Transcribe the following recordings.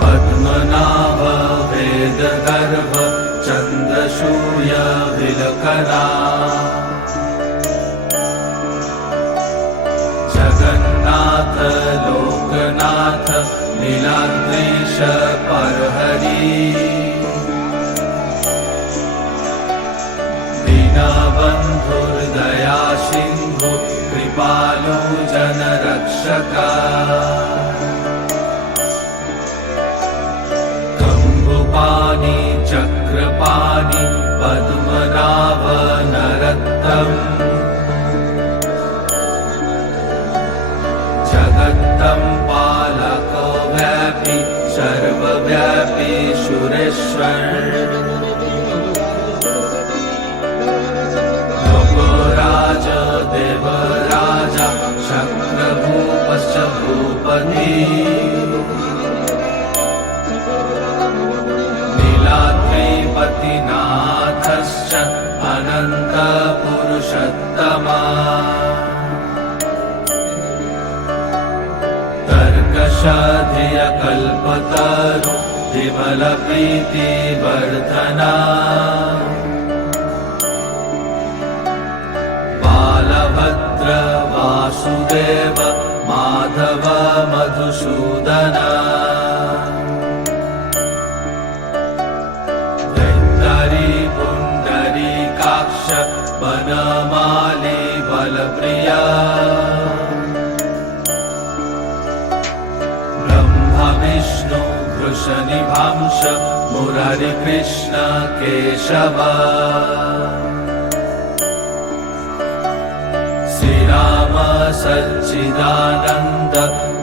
पद्मनाभ वेदगर्भ चन्द्रसूर्य विलकरा जगन्नाथ लोकनाथ नीलाद्रीश परहरि दीनबन्धुर्दया सिन्धु कृपालु जनरक्षका कम्बुपाणि चक्रपाणि पद्मनाभ नरोत्तम जगत्तं पालको व्यापी सर्वव्यापी सुरेश्वर लोकराज देवराज शक्रभूपश्च भूपति नीलाद्रिपतिनाथश्च अनन्तपुरुषोत्तमा तर्कशधियकल्पतरु विमलप्रीतिवर्धना बालभद्र वासुदेव माधव मधुसूदना दैत्तरी पुण्डरीकाक्ष वनमाली बलप्रिया विष्णु वृषनिभांश मुरारिकृष्ण केशव श्रीराम सच्चिदानन्द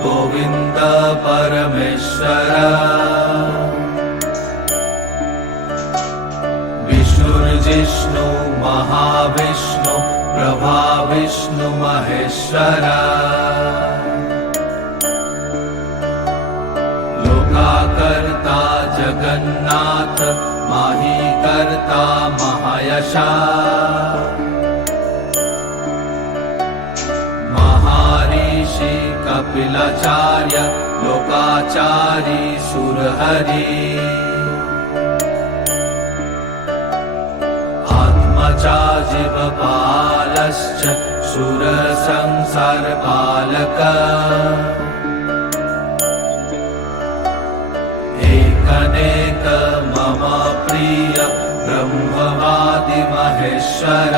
गोविन्द परमेश्वर विष्णुर्जिष्णु महाविष्णु प्रभाविष्णु महेश्वर कर्ता जगन्नाथ माही कर्ता महायशा महर्षि कपिलाचार्य लोकाचारी सुरहरि आत्मजा जीवपालश्च सुरसंसारपालक अनेक मम प्रिय ब्रह्मवादि महेश्वर